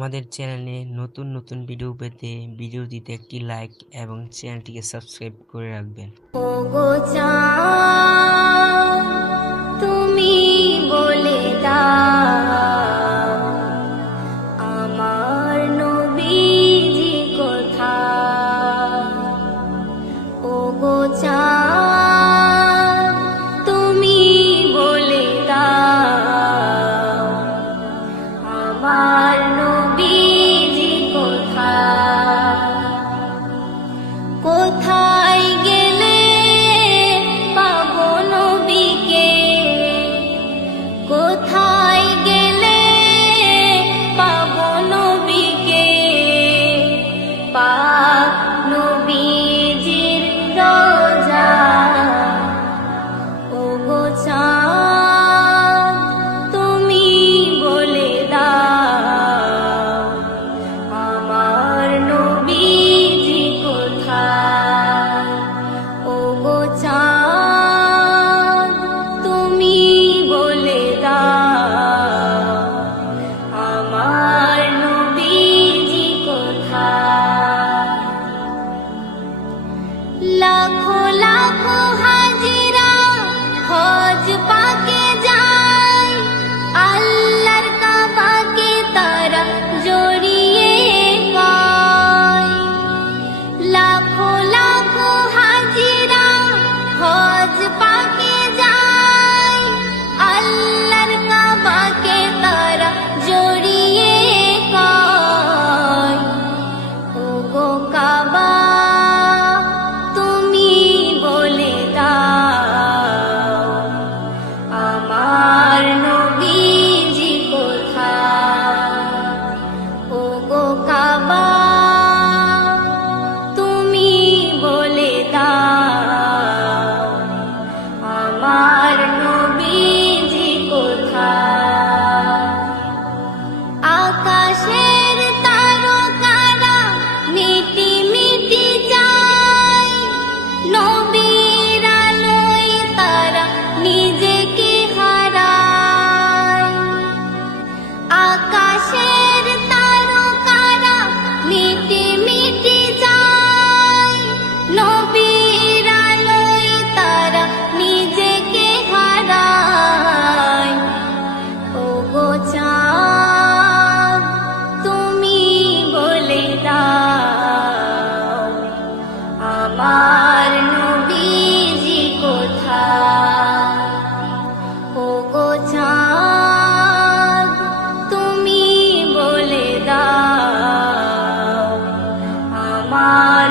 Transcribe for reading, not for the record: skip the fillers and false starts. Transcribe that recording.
আমাদের চ্যানেলে নতুন নতুন ভিডিও পেতে ভিডিওটিতে একটি লাইক এবং চ্যানেলটিকে সাবস্ক্রাইব করে রাখবেন। ওগো চাঁদ, তুমি বলে দাও আমার নবীজি কোথায়। ওগো চাঁদ, তুমি বলে দাও আমার নবীজি কোথায়। কোথায় গেলে পাবো নবীকে, কোথায় গেলে পাবো নবীকে, পাক নবীজির রোজা। ওগো চাঁদ, তুমি বলে দাও আমার নবীজি কোথায়। ওগো চাঁদ, তুমি বলে দাও আমার নবীজি কোথায়। লাখো লাখো হাজিরা হজ পাকে যায়, আল্লাহর কাবাকে তারা জড়িয়ে গায়। লাখো লাখো হাজিরা হজ পাকে যায়, আল্লাহর কাবাকে তারা জড়িয়ে গায়। ওগো কাবা, তুমি বলে দাও আমার নবীজি কোথায়। ওগো কাবা, তুমি বলে দাও আমার নবীজি কোথায়। আকাশের তারকারা মিটি মিটি যায়, নবীর আলোয় তারা নিজেকে হারায়। আকাশের তারকারা মিটি মিটি যায়, নবীর আলোয় তারা নিজেকে হারায়। ওগো চাঁদ, তুমি বলে দাও আমার নবীজি কোথায়। ওগো চাঁদ, তুমি বলে দাও আমার